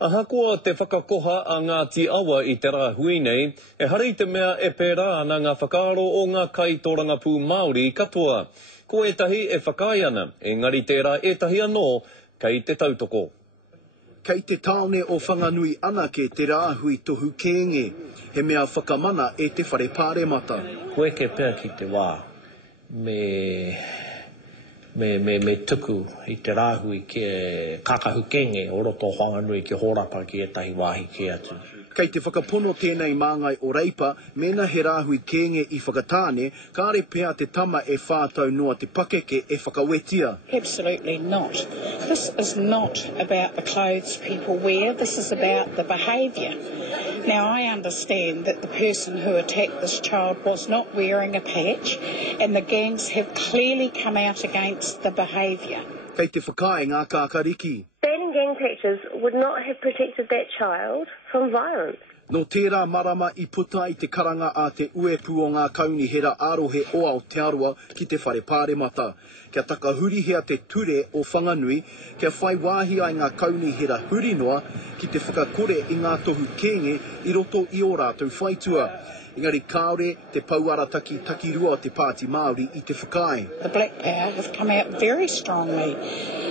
Ahakoa te whakakoha a ngā ti awa I te rā hui nei, hari te mea pērā ana ngā whakaaro o ngā kaitoranga pū Māori katoa. Ko etahi whakai ana, engari tērā etahi anō kei te tautoko. Kei te taone o whanganui ana ke te rāhui tohu kēnge, he mea whakamana te whare pāremata. Koe ke pēr ki te wā, me tuku I te rāhui ke kakahu kenge o roto whanganui ke horapa ki etahi wāhi ke atu. Kei te whakapono tēnei māngai o reipa, mena he rāhui kēnge I whakatāne, kāre pēr te tama whātau noa te pakeke whakawetia. Absolutely not. This is not about the clothes people wear, this is about the behaviour. Now, I understand that the person who attacked this child was not wearing a patch, and the gangs have clearly come out against the behaviour. Kei te whakai ngā kākariki. Banning gang patches would not have protected that child from violence. No tērā marama I puta I te karanga a te uepu o ngā kauni hera arohe o Aotearoa ki te whare pāremata. Kia taka hurihia te ture o whanganui, kia whai wāhi ai ngā kauni hera hurinoa ki te whakakore I ngā tohu kēnge I roto I o rātou whaitua. Engari kāore te pauarataki takirua o te Pāti Māori I te whakai. The Black Power have come out very strongly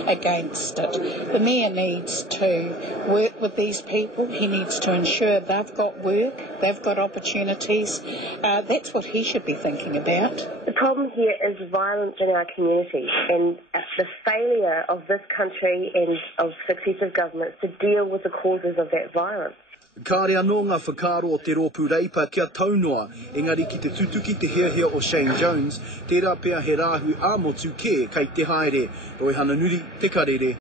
against it. The Mayor needs to work with these people. He needs to ensure they've got work, they've got opportunities. That's what he should be thinking about. The problem here is violence in our community and the failure of this country and of successive governments to deal with the causes of that violence. Kāre anō ngā whakaaro o te rōpū reipa kia taunoa, engari ki te tutuki te heahea o Shane Jones, tērā pēr he rāhu āmotu kē kei te haere, roi hana nuri te karere.